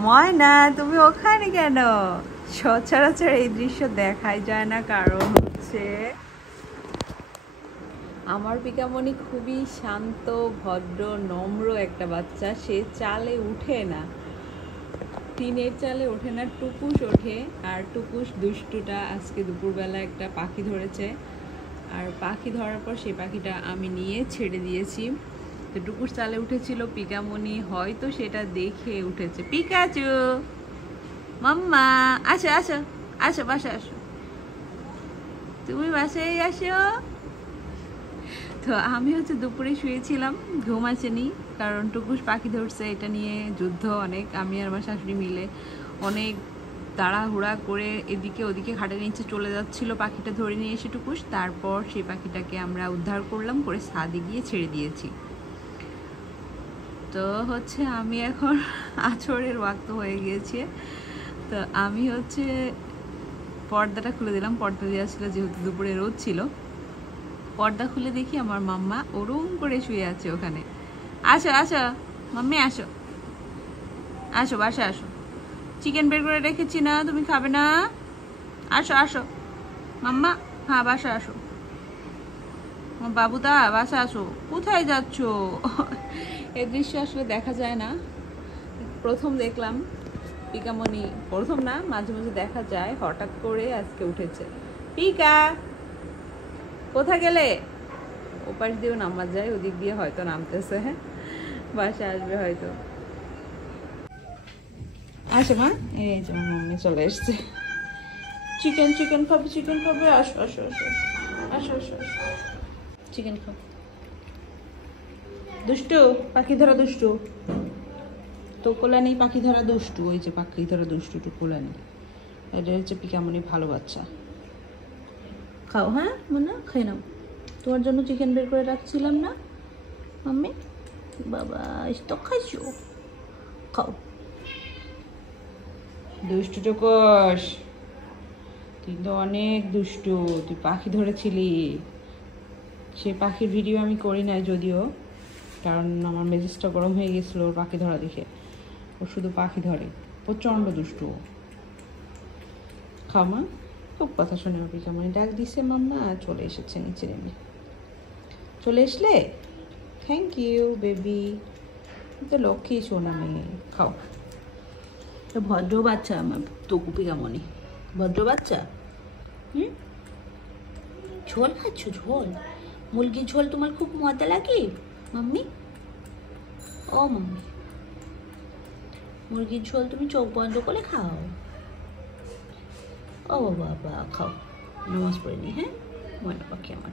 ময়না তুমি ওখানে কেন? সচরাচর এই দৃশ্য দেখাই যায় না, কারণ হচ্ছে আমার পিকামণি খুবই শান্ত, ভদ্র, নম্র একটা বাচ্চা। সে চালে উঠে না, টিনের চালে ওঠে না, টুকুস ওঠে। আর টুকুস দুষ্টুটা আজকে দুপুরবেলা একটা পাখি ধরেছে, আর পাখি ধরার পর সেই পাখিটা আমি নিয়ে ছেড়ে দিয়েছি। তো টুকুস চালে উঠেছিল, পিকামণি হয়তো সেটা দেখে উঠেছে। পিকাচু মাম্মা আসো আসো আসো, বাসায় আসো, তুমি বাসায় আসো। তো আমি হচ্ছে দুপুরে শুয়েছিলাম, ঘুম আসেনি, কারণ টুকুস পাখি ধরছে, এটা নিয়ে যুদ্ধ অনেক। আমি আর আমার শাশুড়ি মিলে অনেক তাড়াহুড়া করে এদিকে ওদিকে খাটের নিচে চলে যাচ্ছিল পাখিটা ধরে নিয়ে এসে টুকুস। তারপর সেই পাখিটাকে আমরা উদ্ধার করলাম, করে ছাদে গিয়ে ছেড়ে দিয়েছি। তো হচ্ছে আমি এখন আছরের ওয়াক্ত হয়ে গিয়েছে, তো আমি হচ্ছে পর্দাটা খুলে দিলাম। পর্দা দেওয়া ছিল যেহেতু দুপুরে রোদ ছিল। পর্দা খুলে দেখি আমার মাম্মা ওরম করে শুয়ে আছে ওখানে। আসো আসো মাম্মি, আসো আসো, বাসা আসো। চিকেন বের করে রেখেছি না, তুমি খাবে না? আসো আসো মাম্মা, হ্যাঁ বাসা আসো। বাবুদা বাসা আসো, কোথায় যাচ্ছ? এই দৃশ্য আসলে দেখা যায় না, প্রথম দেখলাম। পিকামণি প্রথম না, মাঝে মাঝে দেখা যায়, হঠাৎ করে আজকে উঠেছে। পিকা কোথায় গেলে? ওপাশ দিয়েও নামা যায়, ওদিক দিয়ে হয়তো নামতেছে। হ্যাঁ, বাসা আসবে হয়তো। আসো মা, এই যে আমার মাম্মি চলে এসছে। চিকেন চিকেন খাবে, চিকেন খাবে, আসো আসো আসো আসো আসো আসো, চিকেন খাও। দুষ্টু পাখি ধরা দুষ্টু, তো কোলা নেই পাখি ধরা দুষ্টু, ওই যে পাখি ধরা দুষ্টু তো কোলা নেই। এটা হচ্ছে পিকামণি ভালো বাচ্চা। খাও, হ্যাঁ মনে খেয়ে নাও। তোমার জন্য চিকেন বের করে রাখছিলাম না মাম্মি? বাবা তো খাইছো, খাও। দুষ্টু টুকুস, তুই তো অনেক দুষ্টু, তুই পাখি ধরেছিলি। সে পাখির ভিডিও আমি করি নাই যদিও, কারণ আমার মেজাজটা গরম হয়ে গেছিলো ওর পাখি ধরা দেখে। ও শুধু পাখি ধরে, প্রচণ্ড দুষ্টু। খাও মা, খুব কথা শোনে। পিকামণি ডাক দিছে মাম্মা, চলে এসেছে নিচে নেমে। চলে আসলে, থ্যাংক ইউ বেবি, তো লক্ষ্মী শোনা মেয়ে। খাও, তো ভদ্র বাচ্চা আমার তকু পিকামণি, ভদ্র বাচ্চা। ঝোল খাচ্ছ? ঝোল, মুরগির ঝোল তোমার খুব মজা লাগে মাম্মি? ও মাম্মি, মুরগির ঝোল তুমি চোখ বন্ধ করে খাও। ও বাবা, খাও, নামাজ পড়ে নি। হ্যাঁ, ময়না পাখি আমার।